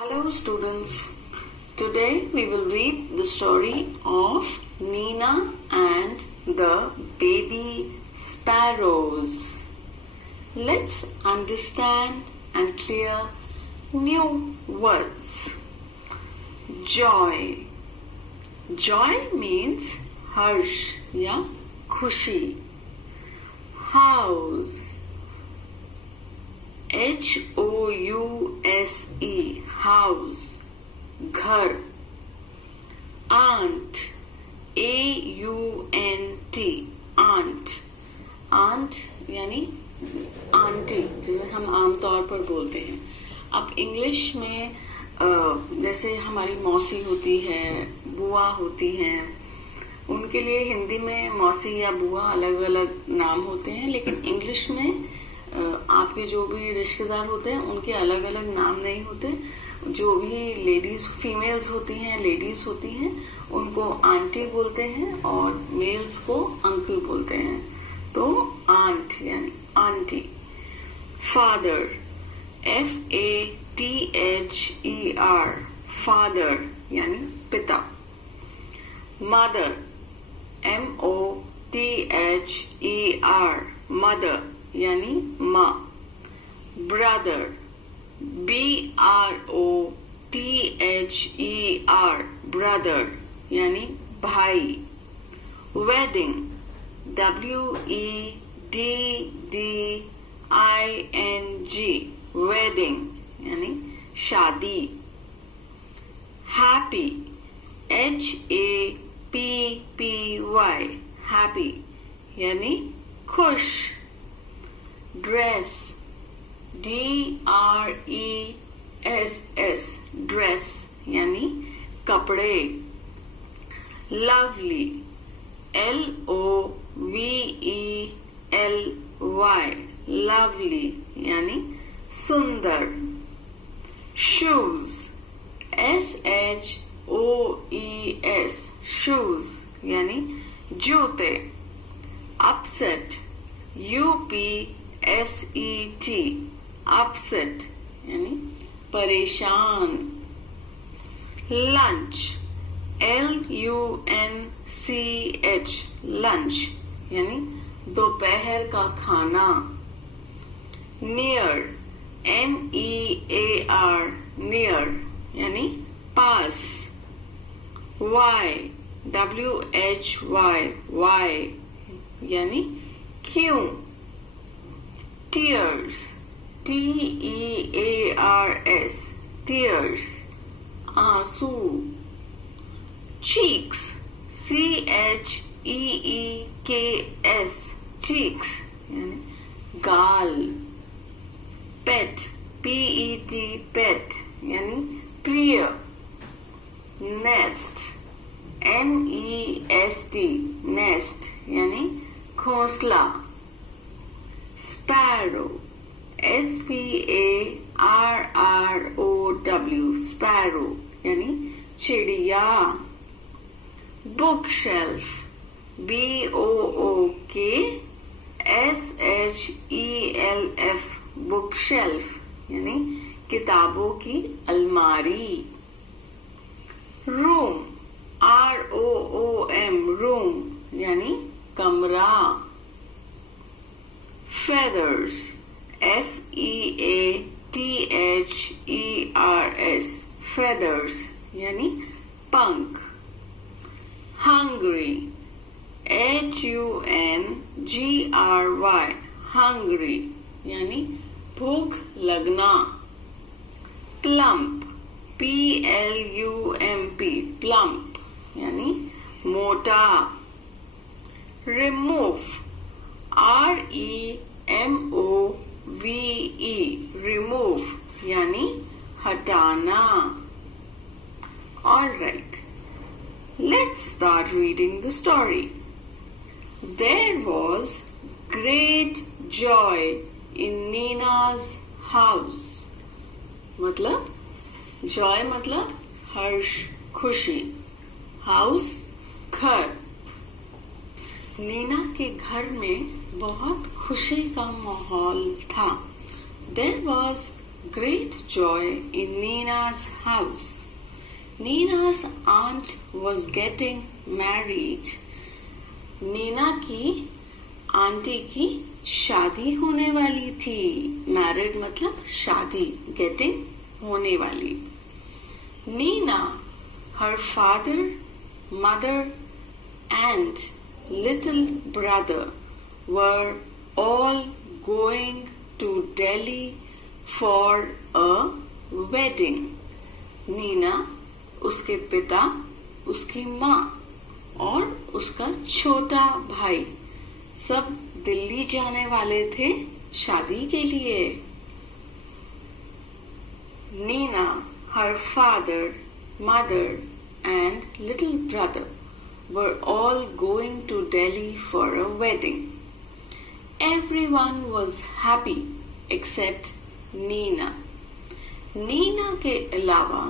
Hello students, today we will read the story of Nina and the baby sparrows. Let's understand and clear new words. Joy. Joy means harsh या खुशी. House. House, house, घर. Aunt, aunt, aunt, aunt यानी aunty, जिसे हम आमतौर पर बोलते हैं. अब इंग्लिश में जैसे हमारी मौसी होती है, बुआ होती हैं, उनके लिए हिंदी में मौसी या बुआ अलग अलग नाम होते हैं, लेकिन इंग्लिश में आपके जो भी रिश्तेदार होते हैं उनके अलग अलग नाम नहीं होते. जो भी लेडीज फीमेल्स होती हैं, लेडीज होती हैं, उनको आंटी बोलते हैं और मेल्स को अंकल बोलते हैं. तो आंट यानी आंटी. फादर, FATHER, फादर यानी पिता. मदर, MOTHER, मदर यानी माँ. ब्रदर, BROTHER, ब्रदर यानी भाई. वेडिंग, WEDDING, वेडिंग यानी शादी. हैप्पी, HAPPY, हैप्पी यानी खुश. ड्रेस, DRESS, ड्रेस यानी कपड़े. लवली, LOVELY, लवली यानी सुंदर. शूज, SHOES, शूज यानी जूते. अपसेट, UPSET, अपसेट यानी परेशान. लंच, LUNCH, लंच यानी दोपहर का खाना. नियर, NEAR, नियर यानी पास. WHY, यानी क्यों. टीयर्स, TEARS, टीयर्स आंसू. चीक्स, CHEEKS, चीक्स यानी गाल. पेट, PET, पेट यानी प्रिय. नेस्ट, NEST, नेस्ट यानी घोंसला. स्पैरो, SPARROW, स्पैरो यानी चिड़िया. Book shelf, BOOKSHELF, book shelf यानी किताबों की अलमारी. रूम, ROOM, रूम यानी कमरा. feathers, FEATHERS, feathers यानी पंख. hungry, HUNGRY, hungry यानी भूख लगना. plump, PLUMP, plump यानी मोटा. remove, REMOVE, remove यानी हटाना. All right, let's start reading the story. There was great joy in Nina's house. मतलब joy मतलब हर्ष, खुशी. house घर. नीना के घर में बहुत खुशी का माहौल था. There was great joy in Nina's house. Nina's aunt was getting married. Neena की आंटी की शादी होने वाली थी. मैरिड मतलब शादी, गेटिंग होने वाली. Nina, her father, mother and little brother were all going to Delhi for a wedding. Neena, उसके पिता, उसकी माँ और उसका छोटा भाई सब दिल्ली जाने वाले थे शादी के लिए. Neena, her father, mother and little brother were all going to Delhi for a wedding. Everyone was happy except Nina. Neena के अलावा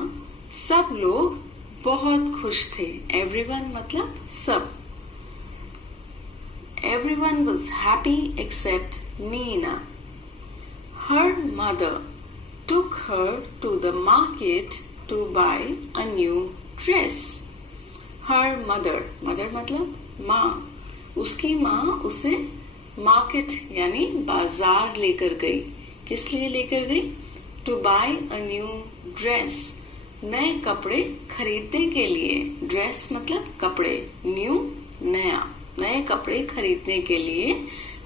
सब लोग बहुत खुश थे. Everyone मतलब सब. Everyone was happy except Nina. Her mother took her to the market to buy a new dress. Her mother मतलब माँ. उसकी माँ उसे मार्केट यानी बाजार लेकर गई. किस लिए लेकर गई? To buy a new dress. नए कपड़े खरीदने के लिए. ड्रेस मतलब कपड़े. न्यू नया. नए कपड़े खरीदने के लिए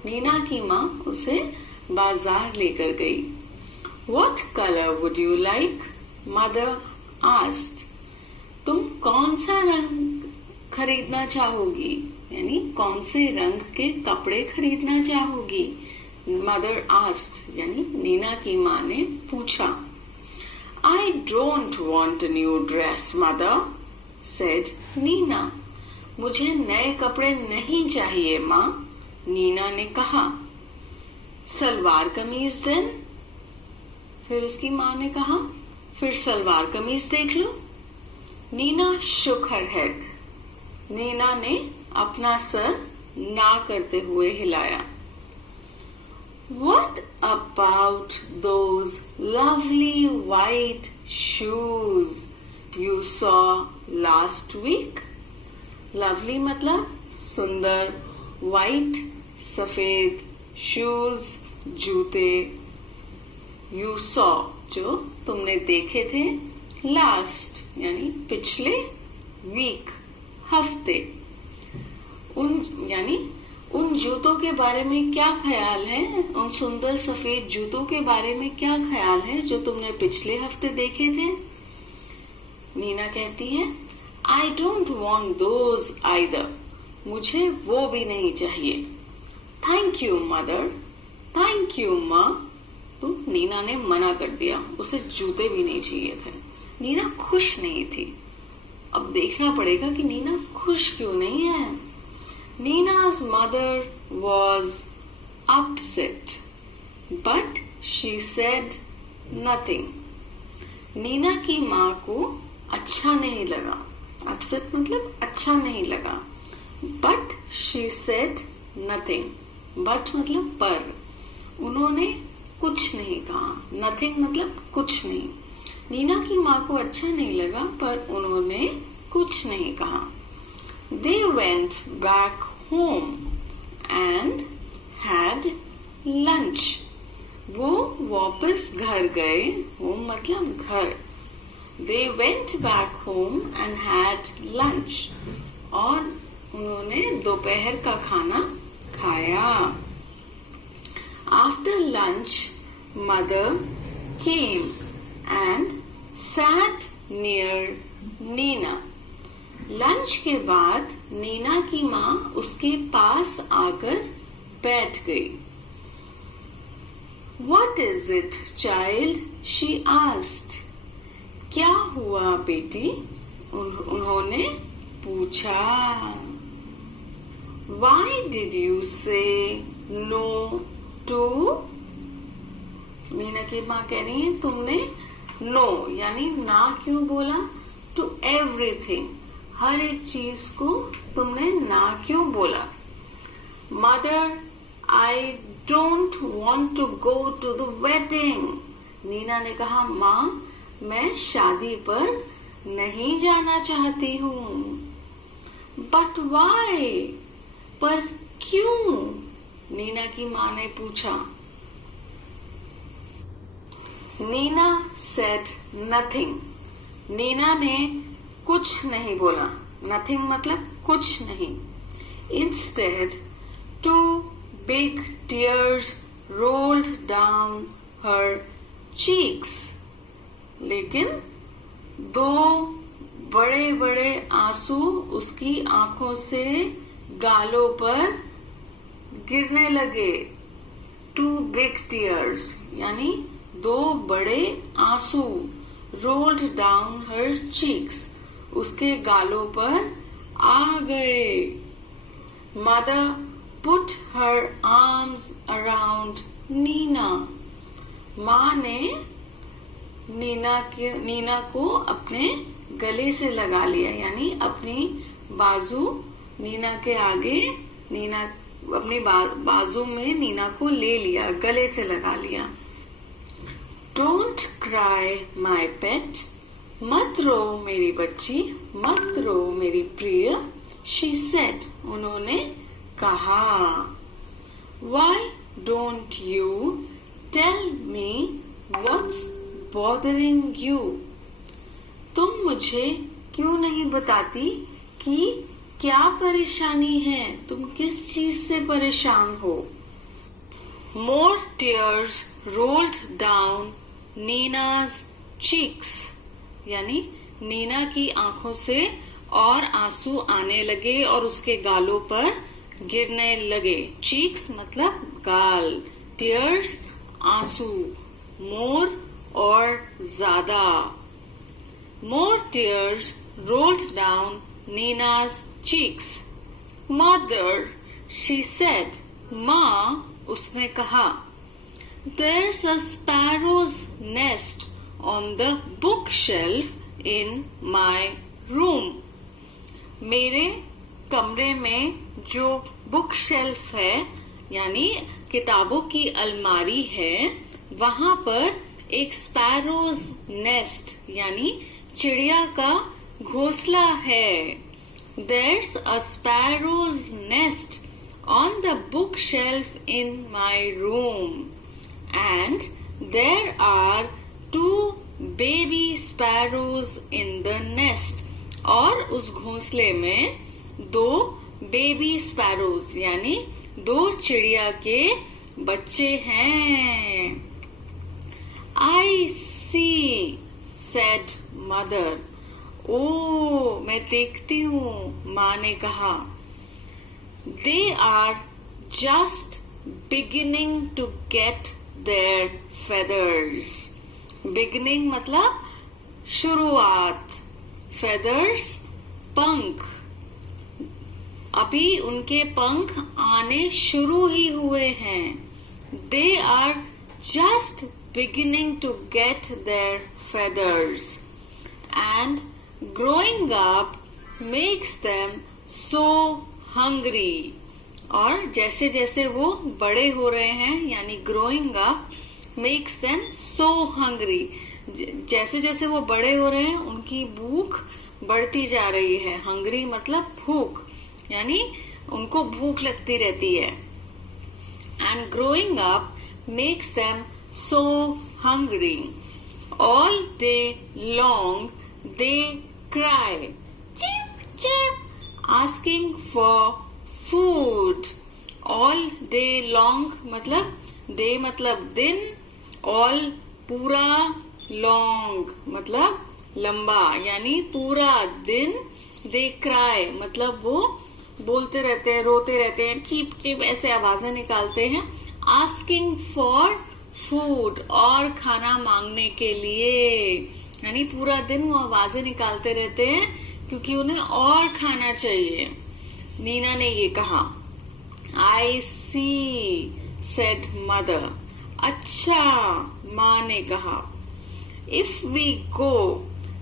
नीना की माँ उसे बाजार लेकर गई. What color would you like? Mother asked. तुम कौन सा रंग खरीदना चाहोगी? यानी कौन से रंग के कपड़े खरीदना चाहोगी? Mother asked यानी नीना की माँ ने पूछा. I don't want a new dress, mother, said Nina. मुझे नए कपड़े नहीं चाहिए माँ, नीना ने कहा. सलवार कमीज then? फिर उसकी माँ ने कहा, फिर सलवार कमीज देख लो. Neena shook her head. Neena ने अपना सर ना करते हुए हिलाया. What about those lovely white shoes you saw last week? Lovely मतलब सुंदर, white सफेद, shoes जूते. You saw जो तुमने देखे थे. Last यानी पिछले, week हफ्ते. उन जूतों के बारे में क्या ख्याल है? उन सुंदर सफेद जूतों के बारे में क्या ख्याल है जो तुमने पिछले हफ्ते देखे थे? नीना कहती है, I don't want those either. मुझे वो भी नहीं चाहिए. Thank you, mother. Thank you, माँ. तो नीना ने मना कर दिया. उसे जूते भी नहीं चाहिए थे. नीना खुश नहीं थी. अब देखना पड़ेगा कि नीना खुश क्यों नहीं है. Nina's mother was upset, but she said nothing. Neena की माँ को अच्छा नहीं लगा. Upset मतलब अच्छा नहीं लगा. But she said nothing. But मतलब पर. उन्होंने कुछ नहीं कहा. Nothing मतलब कुछ नहीं. नीना की माँ को अच्छा नहीं लगा पर उन्होंने कुछ नहीं कहा. They went back home and had lunch. वो वापस घर गए. Home मतलब घर. They went back home and had lunch. और उन्होंने दोपहर का खाना खाया. After lunch, mother came and sat near Nina. Lunch के बाद नीना की माँ उसके पास आकर बैठ गई. What is it, child? She asked. क्या हुआ बेटी? उन्होंने पूछा. Why did you say no to? Neena की माँ कह रही है तुमने no यानी ना क्यों बोला? To everything. हर एक चीज को तुमने ना क्यों बोला? Mother, I don't want to go to the wedding. Neena ने कहा, माँ मैं शादी पर नहीं जाना चाहती हूँ। बट वाई, पर क्यों? नीना की माँ ने पूछा। Neena said nothing. नीना ने कुछ नहीं बोला। नथिंग मतलब कुछ नहीं। Instead, 2 big tears rolled down her cheeks. लेकिन 2 बड़े बड़े आंसू उसकी आंखों से गालों पर गिरने लगे। 2 big tears यानी 2 बड़े आंसू rolled down her cheeks उसके गालों पर आ गए। Mother put her arms around Nina. माँ ने नीना को अपने गले से लगा लिया, यानी अपनी बाजू नीना के आगे, अपनी बाजू में नीना को ले लिया, गले से लगा लिया। Don't cry my pet. मत रो मेरी बच्ची, मत रो मेरी प्रिय। She said. उन्होंने कहा। Why don't you tell me what's bothering you? तुम मुझे क्यों नहीं बताती कि क्या परेशानी है, तुम किस चीज से परेशान हो? More tears rolled down Nina's cheeks. यानी नीना की आंखों से और आंसू आने लगे और उसके गालों पर गिरने लगे। चीक्स मतलब गाल, टीयर्स आंसू, मोर और ज्यादा। More tears rolled down Nina's cheeks. Mother, she said. माँ, उसने कहा. There's a sparrow's nest on the bookshelf in my room. मेरे कमरे में जो बुक शेल्फ है, यानी किताबों की अलमारी है, वहां पर एक स्पैरोज नेस्ट यानी चिड़िया का घोंसला है। There's a sparrow's nest on the bookshelf in my room. And there are 2 baby sparrows in the nest. और उस घोंसले में 2 बेबी स्पैरोज यानी 2 चिड़िया के बच्चे हैं। I see, said mother. ओ, मैं देखती हूँ, माँ ने कहा। They are just beginning to get their feathers. Beginning मतलब शुरुआत, feathers पंख। अभी उनके पंख आने शुरू ही हुए हैं। They are just beginning to get their feathers. And growing up makes them so hungry. और जैसे जैसे वो बड़े हो रहे हैं, यानी growing up makes them so hungry. जैसे जैसे वो बड़े हो रहे हैं, उनकी भूख बढ़ती जा रही है। hungry मतलब भूख, यानी उनको भूख लगती रहती है। And growing up makes them so hungry. All day long they cry, chip chip, asking for food. All day long मतलब day मतलब दिन, all पूरा, long मतलब लंबा, यानी पूरा दिन। they cry मतलब वो बोलते रहते हैं, रोते रहते हैं, चीप चीप ऐसे आवाजें निकालते हैं। asking for food और खाना मांगने के लिए, यानी पूरा दिन वो आवाजें निकालते रहते हैं क्योंकि उन्हें और खाना चाहिए। नीना ने ये कहा। I see, said mother. अच्छा, माँ ने कहा। If we go,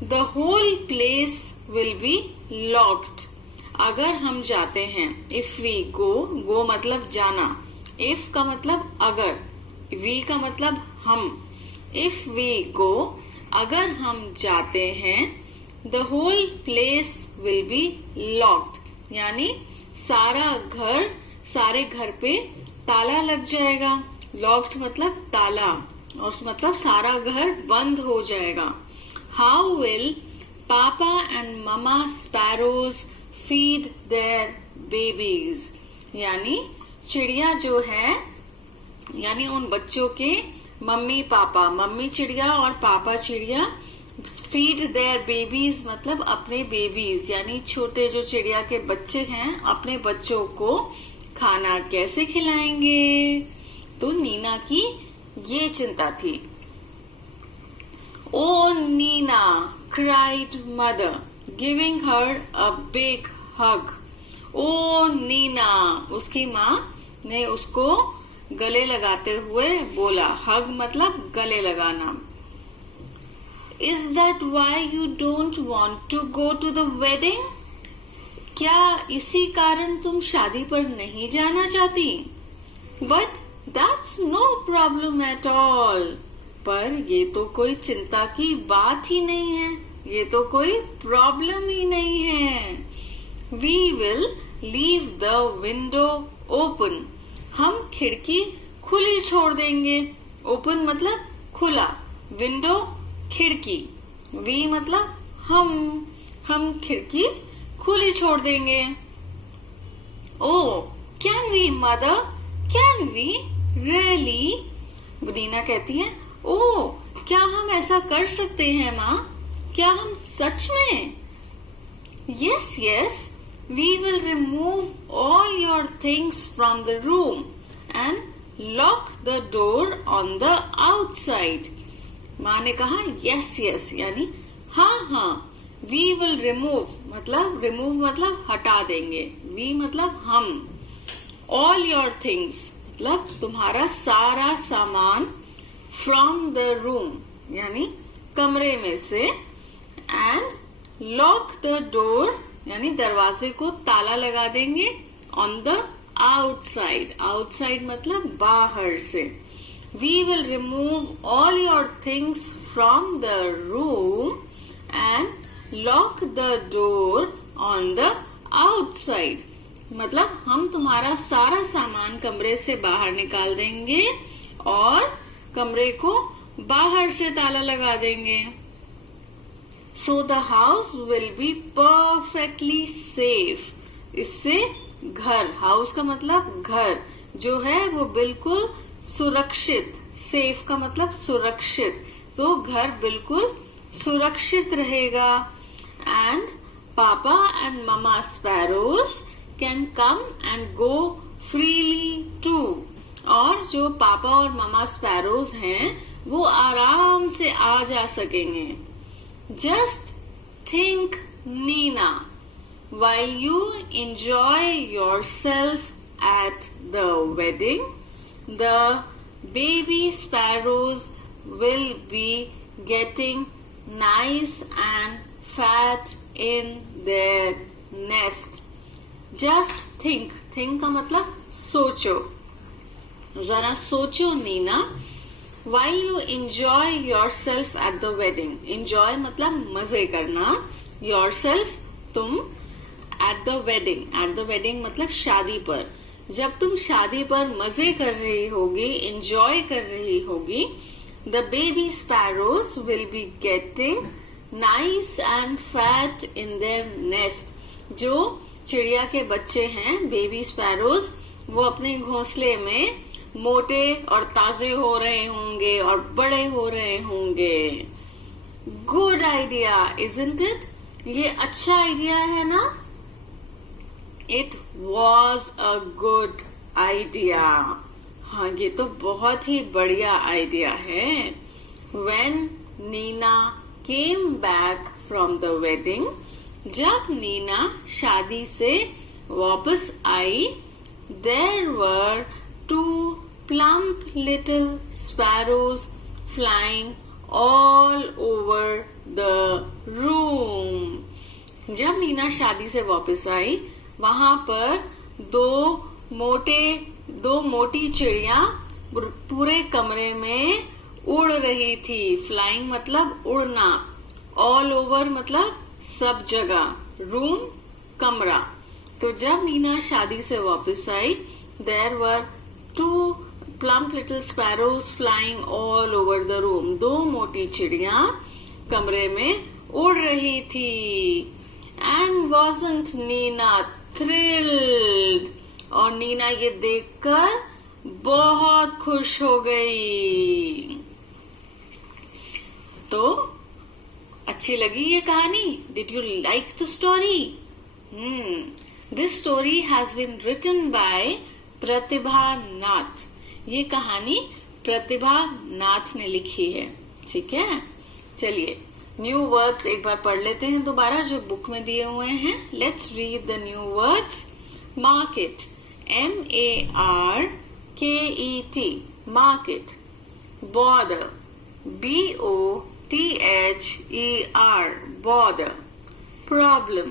the whole place will be locked. अगर हम जाते हैं, if we go, go मतलब जाना, if का मतलब अगर, we का मतलब हम, इफ वी गो, अगर हम जाते हैं, the whole place will be locked, यानी सारे घर पे ताला लग जाएगा। लॉक्ड मतलब ताला, और मतलब सारा घर बंद हो जाएगा। हाउ विल पापा and mama sparrows feed there babies, यानी चिड़िया जो है, यानी उन बच्चों के मम्मी चिड़िया और पापा चिड़िया, फीड देयर बेबीज मतलब अपने बेबीज, यानी छोटे जो चिड़िया के बच्चे हैं अपने बच्चों को खाना कैसे खिलाएंगे। तो नीना की ये चिंता थी। ओ Neena, cried mother, giving her a big hug. ओ नीना, उसकी माँ ने उसको गले लगाते हुए बोला। हग मतलब गले लगाना। Is that why you don't want to go to the wedding? क्या इसी कारण तुम शादी पर नहीं जाना चाहती? But that's no problem at all. पर ये तो कोई चिंता की बात ही नहीं है, ये तो कोई प्रॉब्लम ही नहीं है। We will leave the window open. हम खिड़की खुली छोड़ देंगे। ओपन मतलब खुला, विंडो खिड़की, वी मतलब हम खिड़की खुली छोड़ देंगे। Oh can we mother, can we really? Nina कहती है, ओ क्या हम ऐसा कर सकते हैं माँ, क्या हम सच में? Yes yes, we will remove all your things from the room and lock the door on the outside. माँ ने कहा यस यस, यानी हाँ, वी विल रिमूव मतलब हटा देंगे, वी मतलब हम, ऑल योर थिंग्स मतलब तुम्हारा सारा सामान, फ्रॉम द रूम यानी कमरे में से, एंड लॉक द डोर यानी दरवाजे को ताला लगा देंगे, ऑन द आउटसाइड मतलब बाहर से। We will remove all your things from the room and lock the door on the outside, मतलब हम तुम्हारा सारा सामान कमरे से बाहर निकाल देंगे और कमरे को बाहर से ताला लगा देंगे। So the house will be perfectly safe. इससे घर, हाउस का मतलब घर, जो है वो बिल्कुल सुरक्षित, सेफ का मतलब सुरक्षित, तो घर बिल्कुल सुरक्षित रहेगा। And papa and mama sparrows can come and go freely too. और जो पापा और ममा स्पैरोज हैं वो आराम से आ जा सकेंगे। Just think Nina, while you enjoy yourself at the wedding, the baby sparrows will be getting nice and fat in their nest. Just think, think का मतलब सोचो, जरा सोचो Neena. While you enjoy yourself at the wedding, enjoy मतलब मजे करना, yourself तुम, at the wedding मतलब शादी पर, जब तुम शादी पर मजे कर रही होगी, enjoy कर रही होगी, the baby sparrows will be getting nice and fat in their nest. जो चिड़िया के बच्चे हैं बेबी स्पैरोज, वो अपने घोंसले में मोटे और ताजे हो रहे होंगे और बड़े हो रहे होंगे। Good idea, isn't it? ये अच्छा आइडिया है ना? It was a good idea. हाँ, ये तो बहुत ही बढ़िया आइडिया है। When Nina came back from the wedding, जब नीना शादी से वापस आई, there were 2 plump little sparrows flying all over the room. जब नीना शादी से वापस आई, वहां पर दो मोटी चिड़िया पूरे कमरे में उड़ रही थी। फ्लाइंग मतलब उड़ना, ऑल ओवर मतलब सब जगह, रूम कमरा। तो जब नीना शादी से वापस आई, there were 2 plump little sparrows flying all over the room. 2 मोटी चिड़िया कमरे में उड़ रही थी। And wasn't Neena thrilled? और नीना ये देखकर बहुत खुश हो गई। तो अच्छी लगी ये कहानी? Did you like the story? This story has been written by प्रतिभा नाथ। ये कहानी प्रतिभा नाथ ने लिखी है। ठीक है, चलिए न्यू वर्ड्स एक बार पढ़ लेते हैं दोबारा जो बुक में दिए हुए हैं। Let's read the new words. Market, MARKET, market. Border, BOTHER, border. Problem,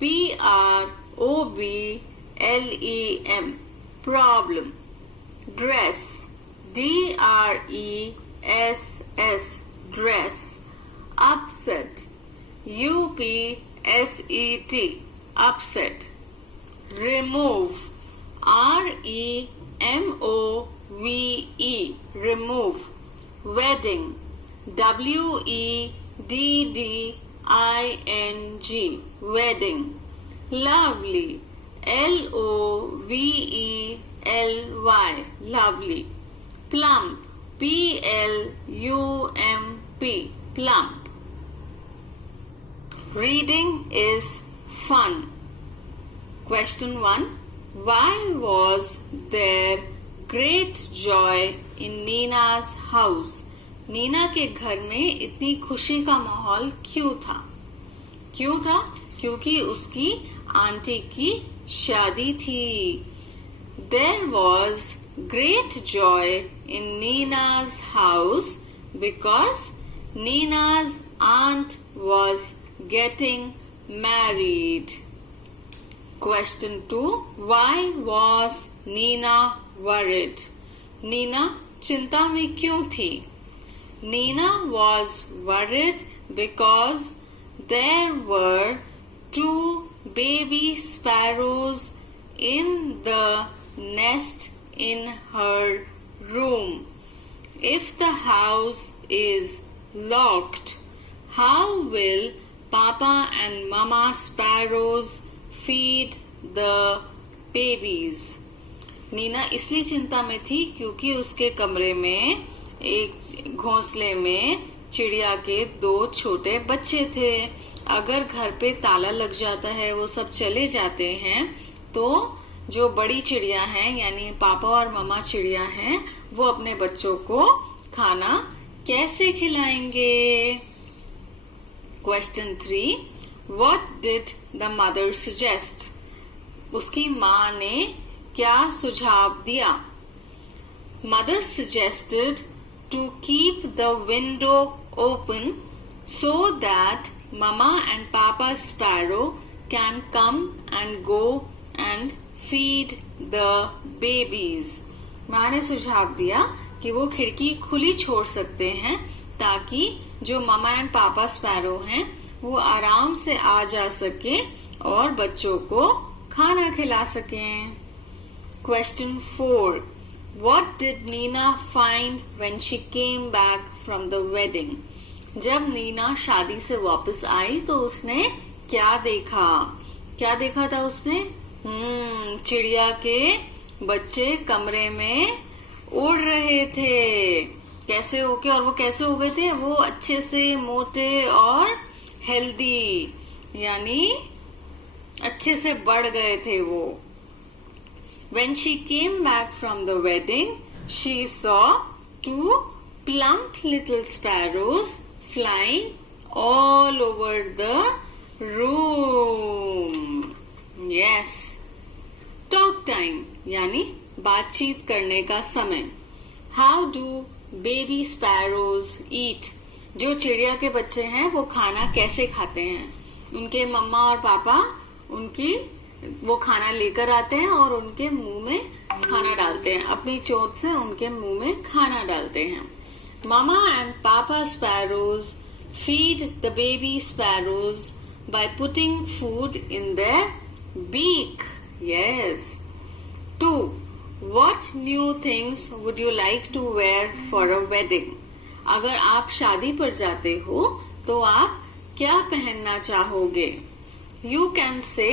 PROBLEM, problem. Dress, DRESS, dress. Upset, UPSET, upset. Remove, REMOVE, remove. Wedding, WEDDING, wedding. Lovely, LOVELY, lovely. Plump, PLUMP, plump. Reading is fun. Question 1. Why was there great joy in Nina's house? Nina के घर में इतनी खुशी का माहौल क्यों था? क्यों था? क्योंकि उसकी आंटी की शादी थी। There was great joy in Nina's house because Nina's aunt was getting married. Question 2. Why was Nina worried? Nina चिंता में क्यों थी? Nina was worried because there were 2 baby sparrows in the nest in her room. If the house is locked, how will Papa and Mama sparrows feed the babies? Neena इसलिए चिंता में थी क्योंकि उसके कमरे में एक घोंसले में चिड़िया के 2 छोटे बच्चे थे। अगर घर पे ताला लग जाता है, वो सब चले जाते हैं, तो जो बड़ी चिड़िया हैं यानी पापा और मम्मा चिड़िया हैं, वो अपने बच्चों को खाना कैसे खिलाएंगे? Question 3. What did the mother suggest? उसकी माँ ने क्या सुझाव दिया? Mother suggested to keep the window open so that Mama and Papa Sparrow can come and go and feed the babies. माँ ने सुझाव दिया कि वो खिड़की खुली छोड़ सकते हैं ताकि जो मामा एंड पापा स्पैरो हैं वो आराम से आ जा सके और बच्चों को खाना खिला सकें। Question 4. What did Nina find when she came back from the wedding? जब नीना शादी से वापस आई तो उसने क्या देखा? क्या देखा था उसने? चिड़िया के बच्चे कमरे में उड़ रहे थे। कैसे होके? और वो कैसे हो गए थे? वो अच्छे से मोटे और हेल्दी, यानी अच्छे से बढ़ गए थे वो। When she came back from the wedding, she saw 2 plump little sparrows flying all over the room. Yes. Talk time यानी बातचीत करने का समय। How do baby sparrows eat? जो चिड़िया के बच्चे हैं वो खाना कैसे खाते हैं? उनके मम्मा और पापा वो खाना लेकर आते हैं और उनके मुंह में खाना डालते हैं, अपनी चोंच से उनके मुंह में खाना डालते हैं। Mama and Papa sparrows feed the baby sparrows by putting food in their beak. Yes. 2. What new things would you like to wear for a wedding? अगर आप शादी पर जाते हो तो आप क्या पहनना चाहोगे? You can say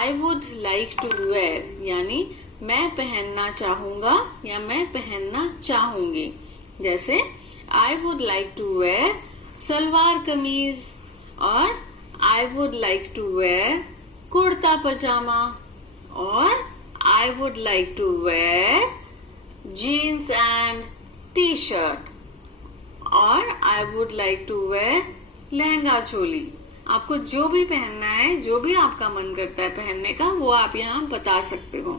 I would like to wear, यानी मैं पहनना चाहूंगा या मैं पहनना चाहूंगी. जैसे I would like to wear salwar kameez और I would like to wear kurta पजामा और I would like to wear jeans and t-shirt और I would like to wear lehenga choli. आपको जो भी पहनना है, जो भी आपका मन करता है पहनने का, वो आप यहाँ बता सकते हो.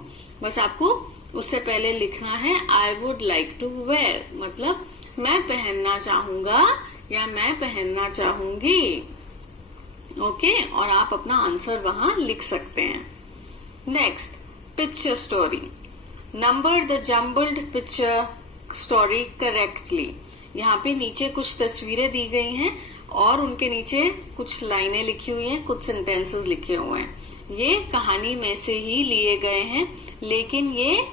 बस आपको उससे पहले लिखना है I would like to wear, मतलब मैं पहनना चाहूंगा या मैं पहनना चाहूंगी. ओके, और आप अपना आंसर वहां लिख सकते हैं. Next, picture story. Number the jumbled picture story correctly. यहाँ पे नीचे कुछ तस्वीरें दी गई हैं और उनके नीचे कुछ लाइनें लिखी हुई हैं, कुछ सेंटेंसेस लिखे हुए हैं. ये कहानी में से ही लिए गए हैं, लेकिन ये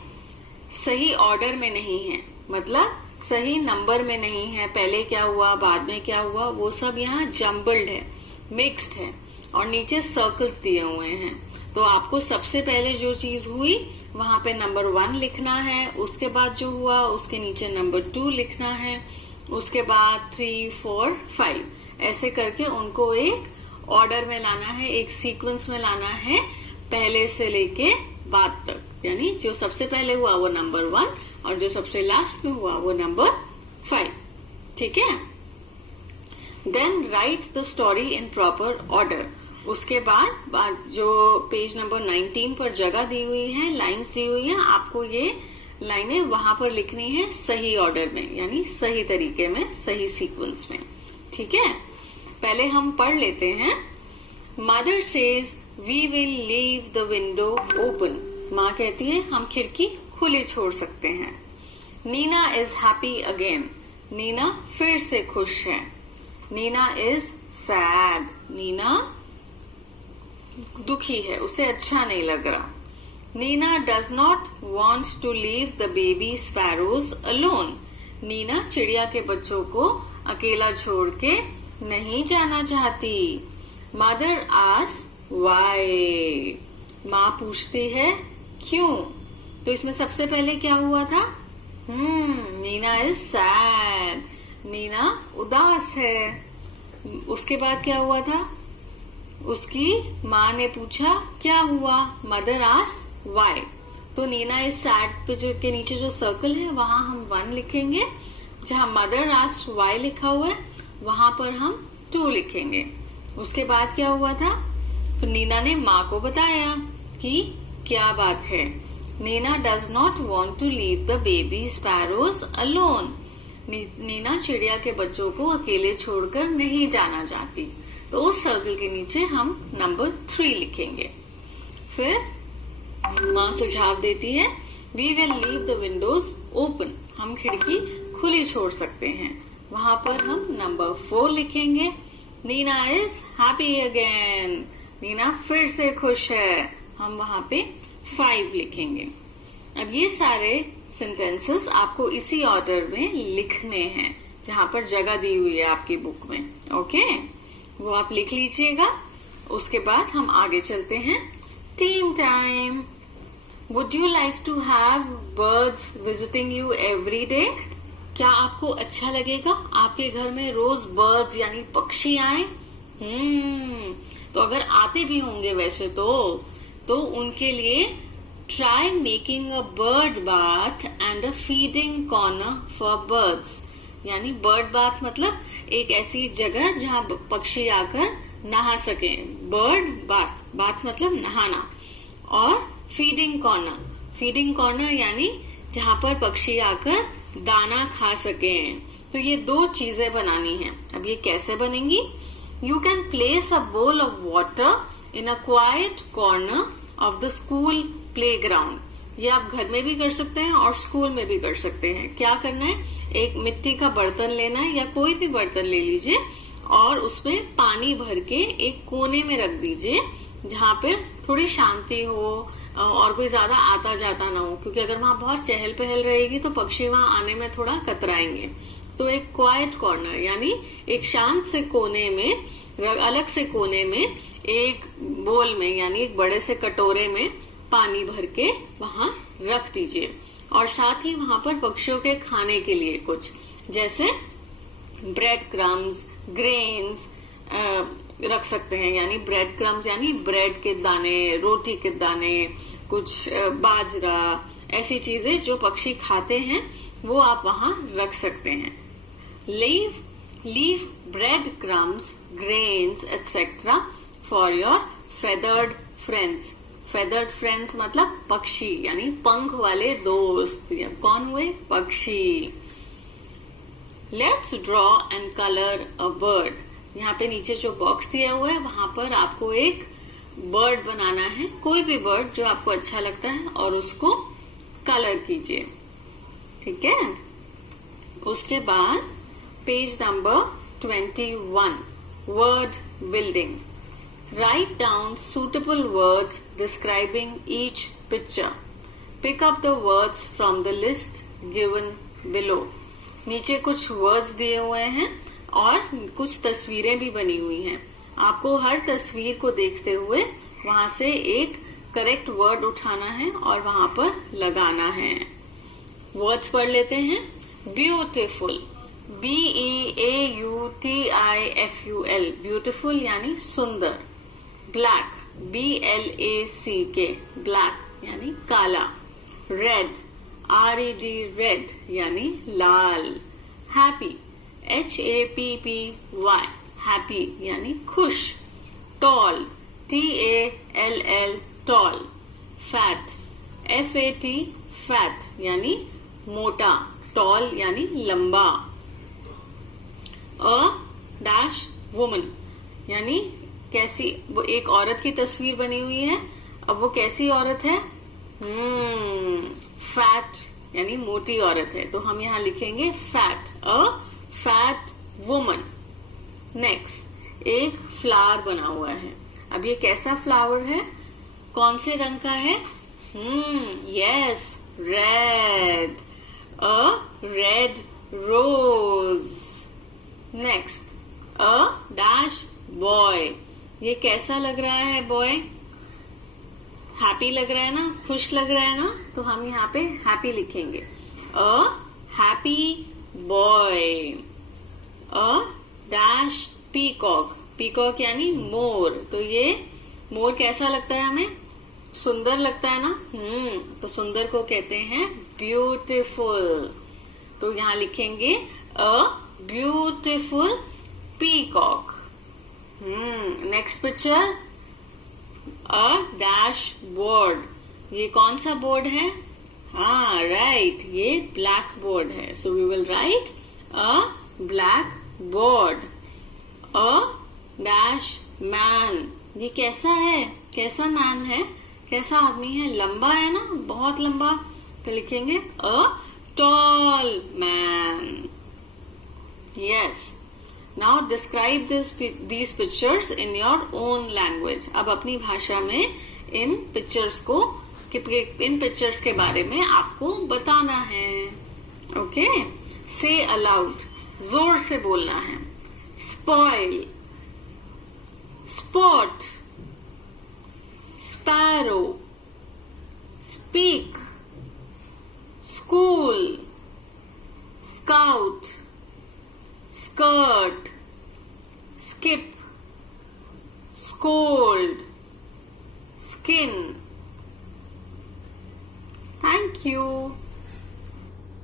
सही ऑर्डर में नहीं है, मतलब सही नंबर में नहीं है. पहले क्या हुआ, बाद में क्या हुआ, वो सब यहाँ जम्बल्ड है, मिक्स्ड है और नीचे सर्कल्स दिए हुए हैं. तो आपको सबसे पहले जो चीज हुई वहां पे नंबर 1 लिखना है, उसके बाद जो हुआ उसके नीचे नंबर 2 लिखना है, उसके बाद 3, 4, 5 ऐसे करके उनको एक ऑर्डर में लाना है, एक सीक्वेंस में लाना है, पहले से लेके बाद तक. यानी जो सबसे पहले हुआ वो नंबर 1 और जो सबसे लास्ट में हुआ वो नंबर 5. ठीक है. Then write the story in proper order. उसके बाद जो पेज नंबर 19 पर जगह दी हुई है, लाइंस दी हुई है, आपको ये लाइनें वहां पर लिखनी है सही ऑर्डर में, यानी सही तरीके में, सही सीक्वेंस में. ठीक है. पहले हम पढ़ लेते हैं. Mother says we will leave the window open. माँ कहती है हम खिड़की खुली छोड़ सकते हैं. Nina is happy again. Nina फिर से खुश है. Neena is sad. नीना दुखी है, उसे अच्छा नहीं लग रहा. Nina does not want to leave the baby sparrows alone. Nina चिड़िया के बच्चों को अकेला छोड़ के नहीं जाना चाहती. Mother asks why. माँ पूछती है क्यों. तो इसमें सबसे पहले क्या हुआ था, नीना इज सैड. नीना उदास है. उसके बाद क्या हुआ था, उसकी माँ ने पूछा क्या हुआ, मदर आस्क्ड व्हाई. तो नीना इज सैड पे जो के नीचे जो सर्कल है वहां हम 1 लिखेंगे. जहां मदर आस्क्ड व्हाई लिखा हुआ है वहां पर हम 2 लिखेंगे. उसके बाद क्या हुआ था, तो नीना ने माँ को बताया कि क्या बात है. Nina does not want to leave the baby sparrows alone. Nina चिड़िया के बच्चों को अकेले छोड़कर नहीं जाना चाहती. तो उस सर्कल के नीचे हम नंबर 3 लिखेंगे. फिर माँ सुझाव देती है we will leave the windows open. हम खिड़की खुली छोड़ सकते हैं. वहां पर हम नंबर 4 लिखेंगे. Nina is happy again. Nina फिर से खुश है. हम वहां पे 5 लिखेंगे. अब ये सारे सेंटेंसेस आपको इसी ऑर्डर में लिखने हैं जहां पर जगह दी हुई है आपकी बुक में. ओके, वो आप लिख लीजिएगा. उसके बाद हम आगे चलते हैं. Team time. Would you like to have birds visiting you every day. क्या आपको अच्छा लगेगा आपके घर में रोज बर्ड्स यानी पक्षी आए. तो अगर आते भी होंगे वैसे तो उनके लिए try making a bird bath and a feeding corner for birds. यानी बर्ड बाथ मतलब एक ऐसी जगह जहां पक्षी आकर नहा सके. बर्ड बाथ, बाथ मतलब नहाना. और फीडिंग कॉर्नर, फीडिंग कॉर्नर यानी जहां पर पक्षी आकर दाना खा सके. तो ये 2 चीजें बनानी है. अब ये कैसे बनेंगी. You can place a bowl of water in a quite corner of the school playground. ये आप घर में भी कर सकते हैं और स्कूल में भी कर सकते हैं। क्या करना है, एक मिट्टी का बर्तन लेना है या कोई भी बर्तन ले लीजिए और उसमें पानी भर के एक कोने में रख दीजिए जहाँ पे थोड़ी शांति हो और कोई ज्यादा आता जाता ना हो, क्योंकि अगर वहां बहुत चहल पहल रहेगी तो पक्षी वहां आने में थोड़ा कतराएंगे। तो एक क्वाइट कॉर्नर यानी एक शांत से कोने में, अलग से कोने में एक बोल में यानी एक बड़े से कटोरे में पानी भर के वहां रख दीजिए। और साथ ही वहां पर पक्षियों के खाने के लिए कुछ जैसे ब्रेड क्रम्स, ग्रेन्स रख सकते हैं, यानी ब्रेड क्रम्स यानी ब्रेड के दाने, रोटी के दाने, कुछ बाजरा, ऐसी चीजें जो पक्षी खाते हैं वो आप वहां रख सकते हैं। Leave bread crumbs, grains etcetera for your feathered friends. Feathered friends मतलब पक्षी यानी पंख वाले दोस्त। या कौन हुए, पक्षी। Let's draw and colour a bird. यहाँ पे नीचे जो बॉक्स दिया हुआ है वहां पर आपको एक बर्ड बनाना है, कोई भी बर्ड जो आपको अच्छा लगता है, और उसको कलर कीजिए। ठीक है। उसके बाद page number 21, word building. Write down suitable words describing each picture. Pick up the words from the list given below. नीचे कुछ वर्ड्स दिए हुए हैं और कुछ तस्वीरें भी बनी हुई हैं। आपको हर तस्वीर को देखते हुए वहां से एक करेक्ट वर्ड उठाना है और वहां पर लगाना है। वर्ड्स पढ़ लेते हैं। ब्यूटिफुल, BEAUTIFUL, ब्यूटिफुल यानी सुंदर। ब्लैक, BLACK, ब्लैक यानी काला। रेड, RED, रेड यानी लाल। हैप्पी, HAPPY, हैप्पी यानी खुश। Tall, TALL, tall. Fat, FAT, fat यानी मोटा। टॉल यानी लंबा। डैश वुमन यानी कैसी, वो एक औरत की तस्वीर बनी हुई है। अब वो कैसी औरत है, फैट यानी मोटी औरत है, तो हम यहाँ लिखेंगे fat, a fat woman. Next, एक फ्लावर बना हुआ है। अब ये कैसा फ्लावर है, कौन से रंग का है, yes, red, a red rose. Next, a dash boy, ये कैसा लग रहा है बॉय, हैप्पी लग रहा है ना, खुश लग रहा है ना, तो हम यहाँ पे हैप्पी लिखेंगे। A happy boy. A dash peacock, peacock यानी मोर, तो ये मोर कैसा लगता है हमें, सुंदर लगता है ना, तो सुंदर को कहते हैं ब्यूटीफुल। तो यहाँ लिखेंगे a beautiful peacock. Next picture, a dash board, ये कौन सा बोर्ड है, हाँ राइट, ये ब्लैक बोर्ड है। So we will write a black board. A dash man, ये कैसा है, कैसा मैन है, कैसा आदमी है, लंबा है ना, बहुत लंबा, तो लिखेंगे a tall man. Yes, now describe these pictures in your own language. अब अपनी भाषा में इन पिक्चर्स के बारे में आपको बताना है। ओके, से अलाउड, जोर से बोलना है। Spoil, spot, sparrow, speak, school, scout, skirt, skip, scold, skin. Thank you.